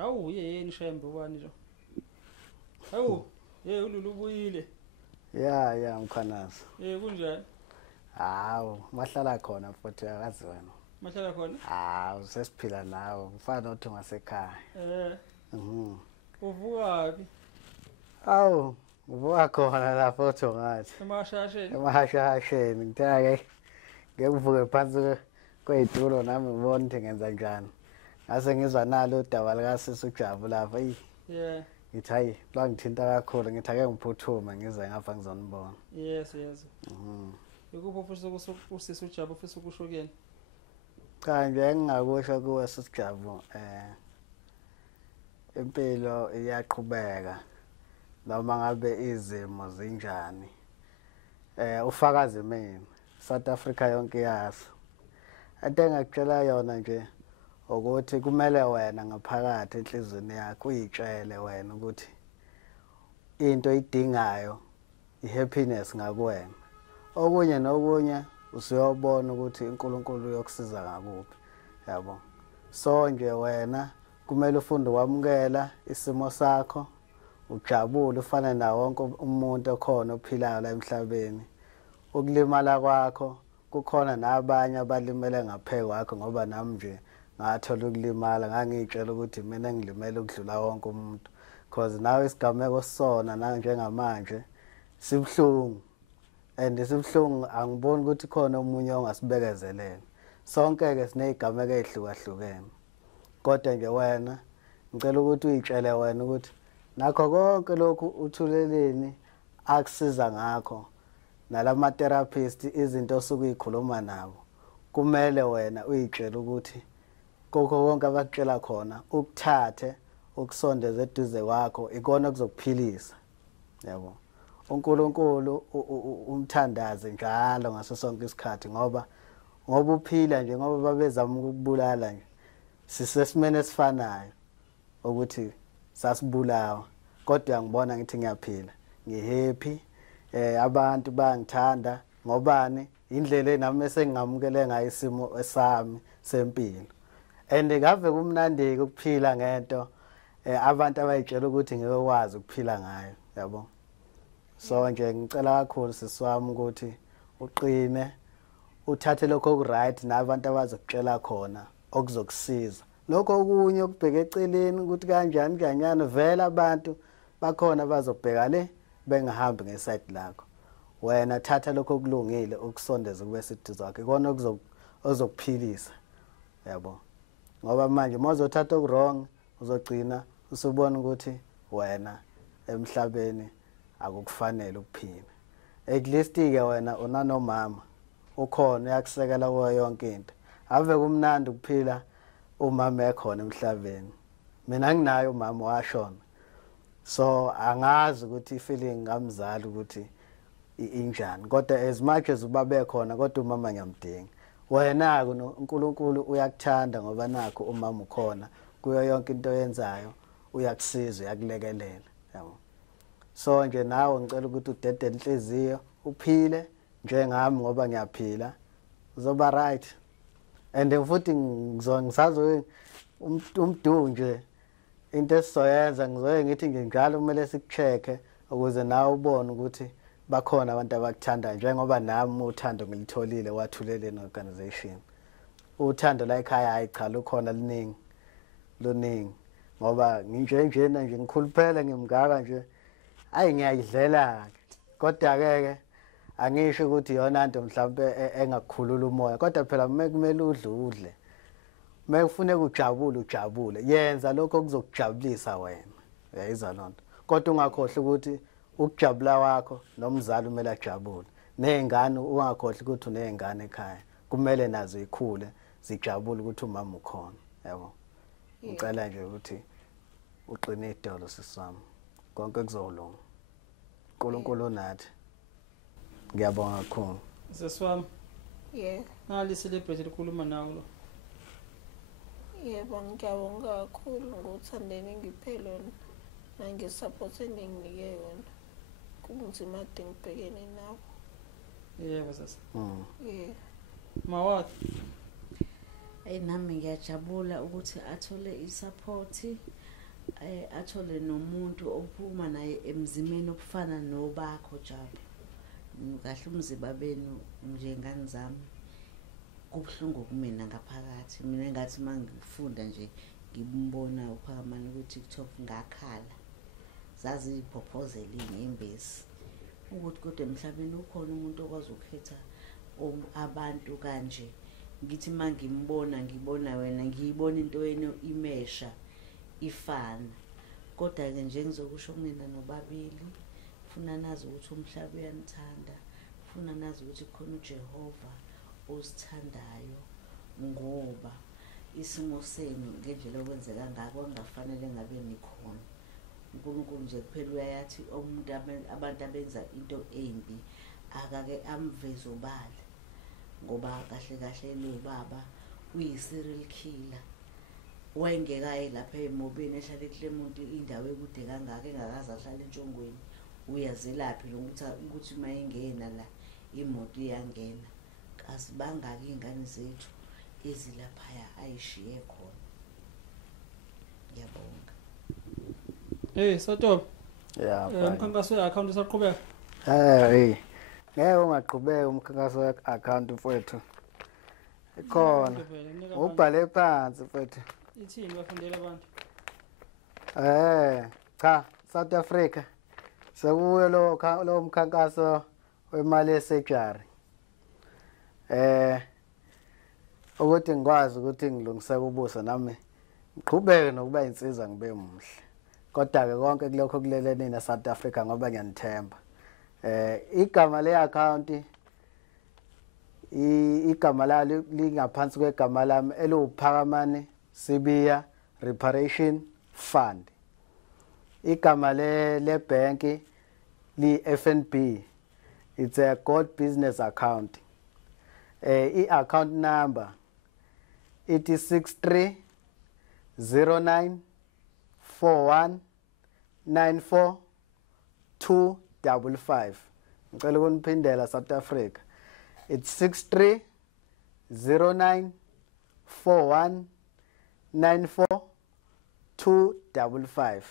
Hawu yini shembe ubani nje? Hawu, ululu ubuyile. Ya mkhanazi. Kunjani? Hawu, mahlala khona futhi akazi wena. Mahlala khona? Hawu, sesiphila nawe, ufana nothi ungasekhaya. Uvukaphi? Hawu, uvuka khona lapho uthi ngathi. Emashasheni? Emashasheni, ngithake ngekuvuke phansi kweyitulo nami ngibona ukuthi ngenza njani. Ngase ngizwa nalo udaba likasisi uJabu lapha. Yeah. Ngithi hayi, la ngithinta kakhulu, ngithi ake ngiphuthume ngize ngapha ngizonibona. Yes. Ukupho futhi usisi uJabu ufisa ukusho kuyena? Cha nje engingakusho kuwe sisi Jabu impilo iyaqhubeka noma ngabe izimo zinjani. Ufakazi mina South Africa yonke yazi. Ade ngakutshela yona nje ukuthi kumele wena ngaphakathi enhlizweni yakho uyitshele wena ukuthi into idingayo ihappiness ngakuwena. Okunye nokunye usuyobona ukuthi uNkulunkulu uyokusiza ngakuphi, yabo. So nje wena kumele ufunde ukwamukela isimo sakho, ujabule ufane nawo wonke umuntu okhona ophilayo la emhlabeni. Ukulimala kwakho kukhona nabanye abalimele ngaphe kwakho ngoba nami nje ngathola ukulimala ngangitshela ukuthi mina ngilimele ukudlula wonke umuntu because nawe isigameko sona na njengamanje sibhlungu and sibhlungu angiboni ukuthi khona umunye ongasibekezelela. Sonke ke sinezigameko ezihlukahlukene. Kodwa nje wena ngicela ukuthi uyitshele wena ukuthi nakho konke lokhu uthuleleni akusiza ngakho nalama therapist izinto osukuyikhuluma nabo kumele wena uyitshele ukuthi kokho konke abakutshela khona ukuthathe ukusondeza eduze kwakho ikona okuzokuphilisa, yabo. uNkulunkulu umthandaze njalo ngaso sonke isikhathi ngoba uphila nje ngoba babezama ukubulala nje sisesimene esifanayo ukuthi sasibulawa kodwa ngibona ngithi ngiyaphila ngihappy. Abantu bangithanda ngobani indlela nami esengamukele ngayo isimo esami sempilo and ngave kumnandi ukuphila ngento abantu abayitshela ukuthi ngeke wazi ukuphila ngayo, yabo. So nje ngicela kakhulu sisiwami ukuthi uqine uthathe lokho okuright nabantu abazokutshela khona okuzokusiza. Lokho okunye okubheke eceleni ukuthi kanjani kanyana vele abantu bakhona bazobheka le bengahambi ngeside lakho. Wena thatha lokho okulungile ukusondeza kube siduze wakhe ikona ozokuphilisa, yabo. Ngoba manje mawuzothatha okwrong uzogcina usubona ukuthi wena emhlabeni akukufanele ukuphila. At least ke wena unanomama ukhona uyakusekela kuyo yonke into. Ave kumnandi ukuphila umama ekhona emhlabeni. Mina nginayo umama washona. So angazi ukuthi ifeeling ngamzali ukuthi injani kodwa as much as ubabe khona kodwa umama ngiyamdinga. Wena ke uNkulunkulu uyakuthanda ngoba nakho umama ukhona kuyo yonke into oyenzayo uyakusiza uyakulekelela, yabo. So nje nawe ngicela ukuthi udedele inhliziyo uphile njengami ngoba ngiyaphila uzoba right. And futhi ngisazo umdu nje into esizoyenza ngizoye ngithi nje njalo kumele sikuchecke ukuze nawe ubone ukuthi bakhona abantu abakuthanda njengoba nami uthando ngilitholile wathuleleni organization. Uthando la ekhaya hayi cha lukhona luningi ngoba njena nje ngikhuluphele ngimngaka nje hayi ngiyayidlela kodwa ke angisho ukuthi yona into mhlawumbe engakukhulula umoya kodwa phela kumele udle mekufuneka ujabule yenza lokho okuzokujabulisa wena, uyayizwa lonto. Kodwa ungakhohle ukuthi ukujabula wakho nomzali umele ajabule nezingane ungakhohle ukuthi unezingane ekhaya kumele nazo ikhule zijabule ukuthi umama ukhona, yabo. Ngicela nje ukuthi uqine idolo sisami konke kuzolunga. uNkulunkulu unathi. Ngiyabonga kakhulu. Sesiwami. Yeah. Nali celebrate likhuluma nawe lo. Yebo ngiyabonga kakhulu ngokuthandeni ngiphe lona nangesupport enginginike yona. Kunzima ade ngibhekene nawo. Yebo sasa. Yeah. Mawathi. Nami ngiyajabula ukuthi athole isupport athole nomuntu ophuma naye emzimeni okufana nobakho Jabu kahle umziba benu njengani zami kubhlungu kumina ngaphakathi mina ngathi mangifunda nje ngimbona uPhakamani ku TikTok ngakhala zazi iproposal ingembezi ukuthi kodwa emhlabeni ukhona umuntu okwazi ukukhetha abantu kanje ngithi mangimbona ngibona wena ngiyibona into yenu imesha ifana kodwa ke nje ngizokusho kunina nobabili funa nazi ukuthi umhlaba uyanithanda funa nazi ukuthi khona uJehova osithandayo ngoba isimo senu ngendlela okwenzeka ngakho angafanele ngabe nikhona uNkulunkulu nje kuphela uyayathi umuntu abantu abenza into embi akake amveze ubali ngoba kahle kahle lo baba uyi-serial killer wengekaye lapha emobeni ehlala eClermont indawo ekude kangaka engakaze ahlala entshongweni uyazelaphi ukuthi mayengena la imoto iyangena kasibangaki ingane zethu ezilaphaya ayishiye khona ngiyabonga Sotob Yeah, umkhankaso we-account usaqhubeka ngeke ungaqhubeka umkhankaso we-account mfowethu ikhona ubhale phansi mfowethu ithini bafundela abantu cha South Africa sekuyo lo mkhankaso wemali yesurgery ukuthi ngikwazi ukuthi ngilungiseke ubuso nami ngiqhubeke nokuba insizwa ngibe muhle kodwa ke konke kulokho kulele nina South Africa ngoba ngiyanithemba igama le account igama lalo lingaphansi kwegama lami eluPhakamani Sibiya Reparation Fund igama le bank li FNB it's a gold business account account number it is 6309419425 ngicela ukuniphindela South Africa it's 6309419425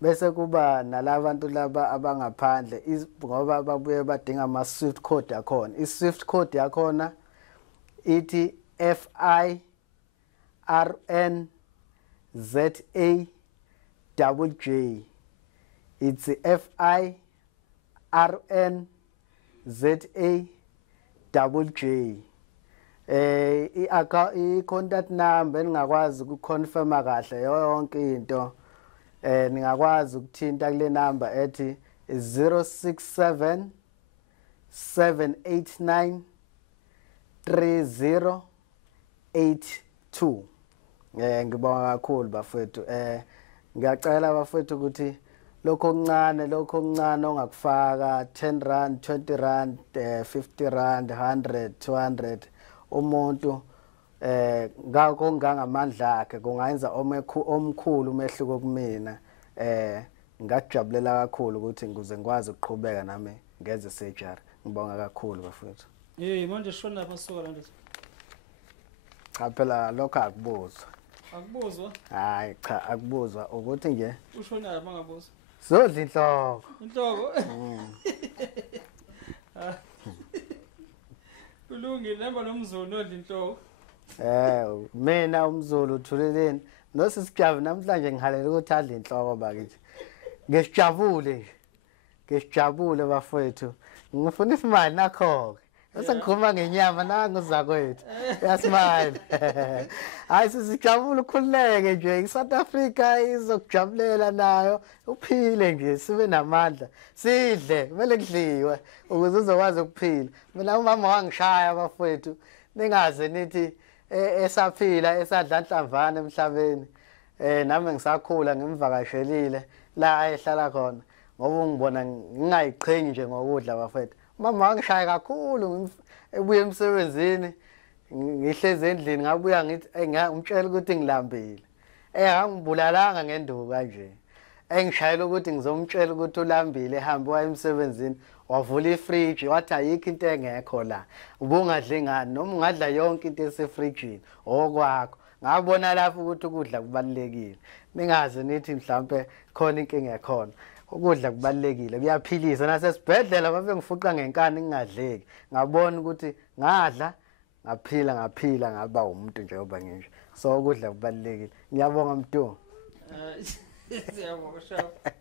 bese kuba nalabantu laba abangaphandle ngoba babuye badinga ama Swift code yakhona iSwift code yakhona ithi FIRNZAJJ it's FIRNZAJJ i-contact number engakwazi ukuconfirma kahle yonke into ningakwazi ukuthinta kule number ethi 067 789 3082 ngibonga kakhulu bafethu ngiyacela bafethu ukuthi lokho okuncane ongakufaka 10 rand 20 rand 50 rand 100 200 umuntu ngakho ngangamandla akhe kungayenza omkhulu umehluko kumina ngajabulela kakhulu ukuthi ngize ngikwazi ukuqhubeka nami ngenze surgery ngibonga kakhulu bafethu manje shona lapha sisuka la nje cha phela lokho akubuzwa hayi cha akubuzwa ukuthi nje ushona lapha mangabuzwa zodla inhloko kulungile namba nomzulu nodla inhloko mina umzulu uthuleleni nosisijavu namhlanje ngihalela ukuthi adle inhloko bakithi ngesijabule bafowethu ngifuna isimali nakho bese ngikhuluma ngenyama nangu zakwethu yasimali hayi sisijabule ukhululeke nje iSouth Africa izokujabulela nayo uphile nje sibe namandla sidle kumele kudliwe ukuze uzokwazi ukuphila mina umama wangishaya bafowethu ningaze nithi esaphila esadla nhlamvana emhlabeni nami ngisakhula ngimvakashelile la ehlala khona ngoba ungibona ngingayiqhenyi nje ngokudla bafethu mama wangishaya kakhulu ebuye emsebenzini ngihleze endlini ngabuya ngithi ngimtshela ukuthi ngilambile angibulalanga ngenduku kanje engishayela ukuthi ngizomtshela ukuthi ulambile ehambe waye emsebenzini wavula ifridge wathi ayikho into engekho la ubungadli ngani noma ungadla yonke into esefridgini okwakho ngabona lapho ukuthi ukudla kubalekile ningaze nithi mhlambe khona inkinga ekhona ukudla kubalekile kuyaphilisa nasesibhedlela babe ngifuqa ngenkani ngingadleki ngabona ukuthi ngadla ngaphila ngaba umuntu njengoba ngisho so ukudla kubalekile ngiyabonga Mtu Siyabonga shaka.